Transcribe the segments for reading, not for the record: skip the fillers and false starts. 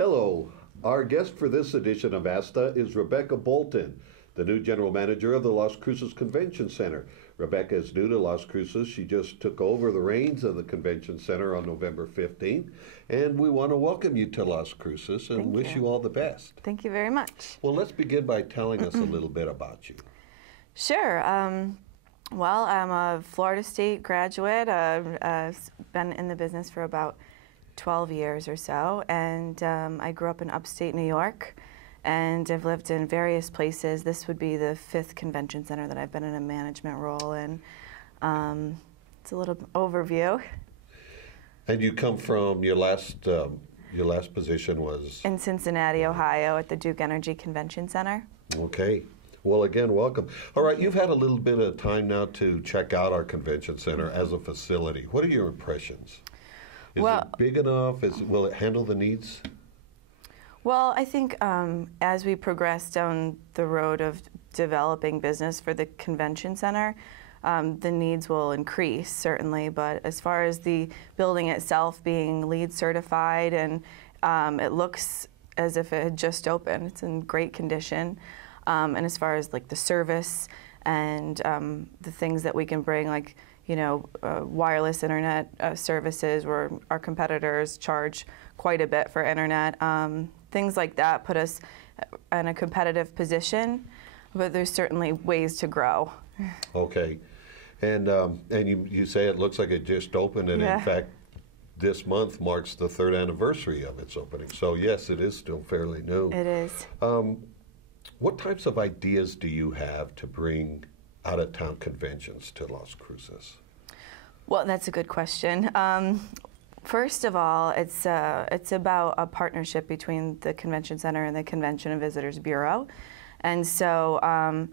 Hello. Our guest for this edition of ASTA is Rebecca Bolton, the new general manager of the Las Cruces Convention Center. Rebecca is new to Las Cruces. She just took over the reins of the Convention Center on November 15th. And we want to welcome you to Las Cruces and wish you all the best. Thank you very much. Well, let's begin by telling us a little bit about you. Sure. Well, I'm a Florida State graduate. I've been in the business for about 12 years or so, and I grew up in upstate New York, and I've lived in various places. This would be the 5th convention center that I've been in a management role in. It's a little overview. And you come from your last position was? In Cincinnati, Ohio, at the Duke Energy Convention Center. Okay. Well, again, welcome. All right, you've had a little bit of time now to check out our convention center as a facility. What are your impressions? Is it big enough? Will it handle the needs? Well, I think as we progress down the road of developing business for the convention center, the needs will increase, certainly. But as far as the building itself being LEED certified, and it looks as if it had just opened. It's in great condition. And as far as like the service and the things that we can bring, like wireless internet services, where our competitors charge quite a bit for internet. Things like that put us in a competitive position, but there's certainly ways to grow. Okay. And you say it looks like it just opened, and in fact, this month marks the 3rd anniversary of its opening. So yes, it is still fairly new. It is. What types of ideas do you have to bring out-of-town conventions to Las Cruces? Well, that's a good question. First of all, it's about a partnership between the Convention Center and the Convention and Visitors Bureau. And so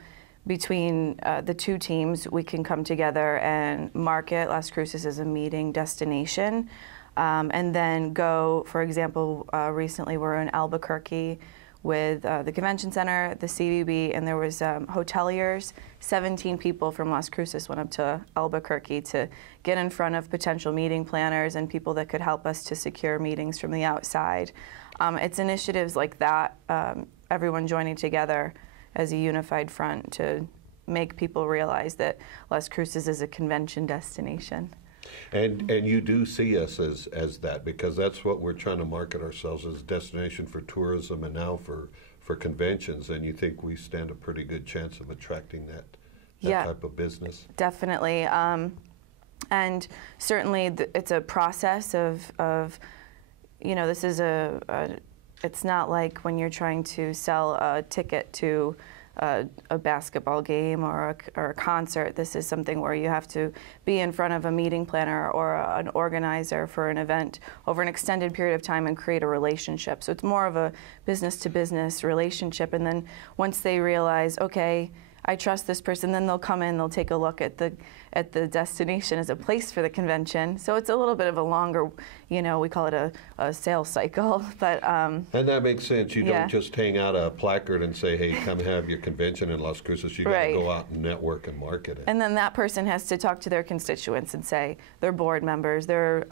between the two teams, we can come together and market Las Cruces as a meeting destination. And then go, for example, recently we're in Albuquerque with the Convention Center, the CVB, and there was hoteliers. 17 people from Las Cruces went up to Albuquerque to get in front of potential meeting planners and people that could help us to secure meetings from the outside. It's initiatives like that, everyone joining together as a unified front to make people realize that Las Cruces is a convention destination. And you do see us as that, because that's what we're trying to market ourselves as, a destination for tourism and now for conventions. And you think we stand a pretty good chance of attracting that type of business? Definitely. And certainly it's a process of this is it's not like when you're trying to sell a ticket to a basketball game or a concert. This is something where you have to be in front of a meeting planner or an organizer for an event over an extended period of time and create a relationship. So it's more of a business-to-business relationship, and then once they realize, okay, I trust this person, then they'll come in, they'll take a look at the destination as a place for the convention. So it's a little bit of a longer, we call it a sales cycle. But and that makes sense. You don't just hang out a placard and say, hey, come have your convention in Las Cruces. You got to go out and network and market it. And then that person has to talk to their constituents and say, their board members, their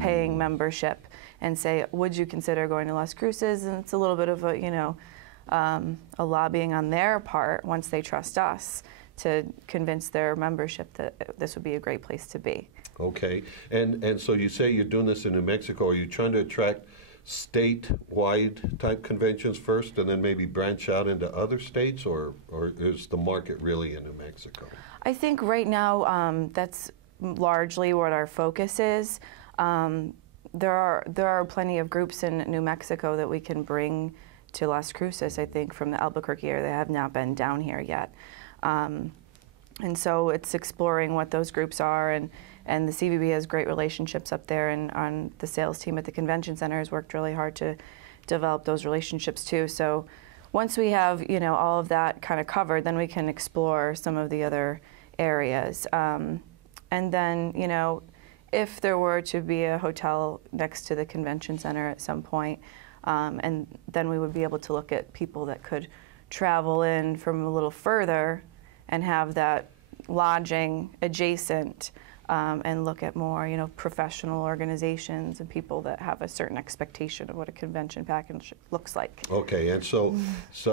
paying membership, and say, would you consider going to Las Cruces? And it's a little bit of a lobbying on their part once they trust us to convince their membership that this would be a great place to be. Okay. And so you say you're doing this in New Mexico. Are you trying to attract statewide type conventions first and then maybe branch out into other states, or is the market really in New Mexico? I think right now that's largely what our focus is. There are plenty of groups in New Mexico that we can bring to Las Cruces, I think, from the Albuquerque area. They have not been down here yet. And so it's exploring what those groups are, and the CVB has great relationships up there, and on the sales team at the Convention Center has worked really hard to develop those relationships too. So once we have, all of that kind of covered, then we can explore some of the other areas. And then, if there were to be a hotel next to the Convention Center at some point, and then we would be able to look at people that could travel in from a little further and have that lodging adjacent and look at more, professional organizations and people that have a certain expectation of what a convention package looks like. Okay, and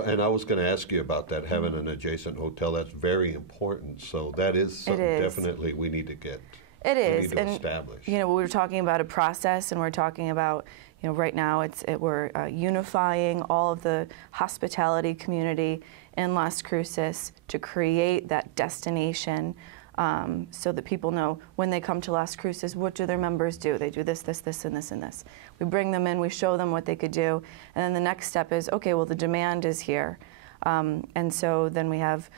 and I was going to ask you about that, having an adjacent hotel. That's very important. So that is something definitely we need to get. It is, and establish. We were talking about a process, and we're talking about, right now we're unifying all of the hospitality community in Las Cruces to create that destination, so that people know when they come to Las Cruces, what do their members do? They do this, this, this, and this, and this. We bring them in, we show them what they could do, and then the next step is, okay, well, the demand is here, and so then we have.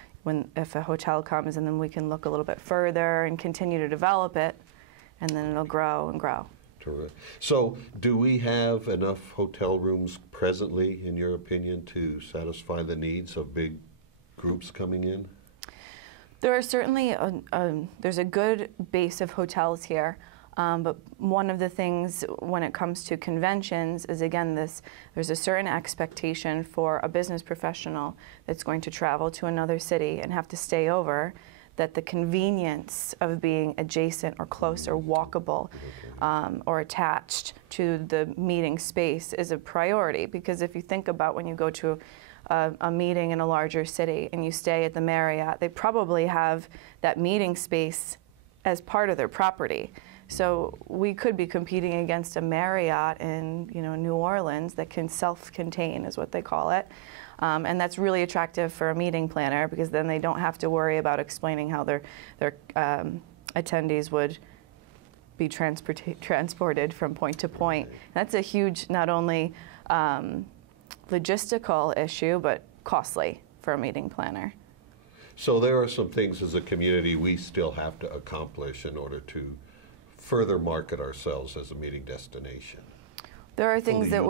If a hotel comes, and then we can look a little bit further and continue to develop it, and then it'll grow and grow. Terrific. So do we have enough hotel rooms presently, in your opinion, to satisfy the needs of big groups coming in? There are certainly, there's a good base of hotels here. But one of the things when it comes to conventions is, again, there's a certain expectation for a business professional that's going to travel to another city and have to stay over, that the convenience of being adjacent or close or walkable or attached to the meeting space is a priority. Because if you think about when you go to a meeting in a larger city and you stay at the Marriott, they probably have that meeting space as part of their property. So we could be competing against a Marriott in New Orleans that can self-contain, is what they call it. And that's really attractive for a meeting planner, because then they don't have to worry about explaining how their attendees would be transported from point to point. That's a huge, not only logistical issue, but costly for a meeting planner. So there are some things as a community we still have to accomplish in order to further market ourselves as a meeting destination. There are things that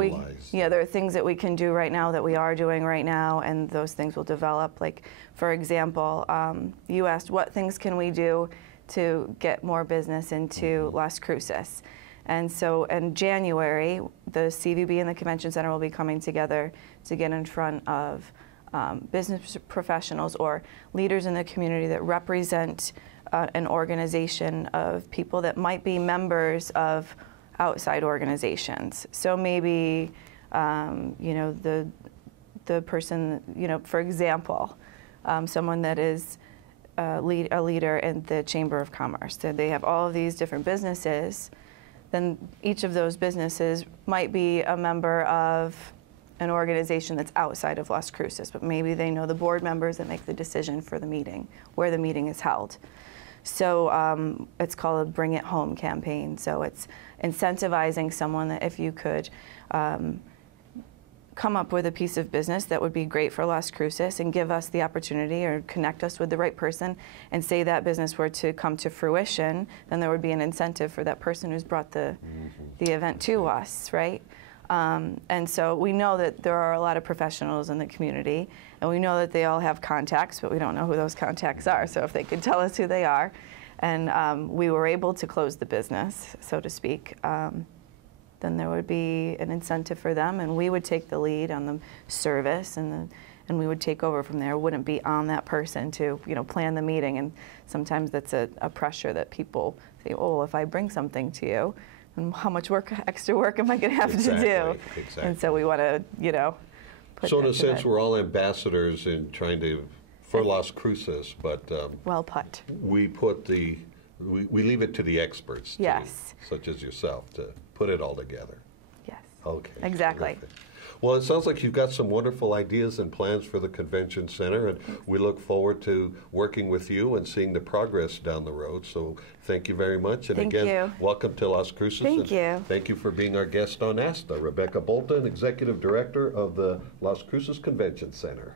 there are things that we can do right now, that we are doing right now, and those things will develop. Like, for example, you asked what things can we do to get more business into Las Cruces. And so in January, the CVB and the Convention Center will be coming together to get in front of business professionals or leaders in the community that represent an organization of people that might be members of outside organizations. So maybe, the person, for example, someone that is a leader in the Chamber of Commerce. So they have all of these different businesses. Then each of those businesses might be a member of an organization that's outside of Las Cruces, but maybe they know the board members that make the decision for the meeting, where the meeting is held. So it's called a Bring It Home campaign. So it's incentivizing someone that if you could come up with a piece of business that would be great for Las Cruces and give us the opportunity or connect us with the right person, and say that business were to come to fruition, then there would be an incentive for that person who's brought the event to us, right? And so we know that there are a lot of professionals in the community, and we know that they all have contacts, but we don't know who those contacts are. So if they could tell us who they are, and we were able to close the business, so to speak, then there would be an incentive for them, and we would take the lead on the service, and we would take over from there. It wouldn't be on that person to plan the meeting, and sometimes that's a pressure that people say, oh, if I bring something to you, and how much extra work am I going to have to do? Exactly. And so we want to, put so in that a sense, we're all ambassadors in trying to, for Las Cruces, but well put. We leave it to the experts, yes, such as yourself, to put it all together. Yes. Okay. Exactly. Terrific. Well, it sounds like you've got some wonderful ideas and plans for the convention center, and we look forward to working with you and seeing the progress down the road. So thank you very much. And thank again, you. Welcome to Las Cruces. Thank you. Thank you for being our guest on ASTA. Rebecca Bolton, Executive Director of the Las Cruces Convention Center.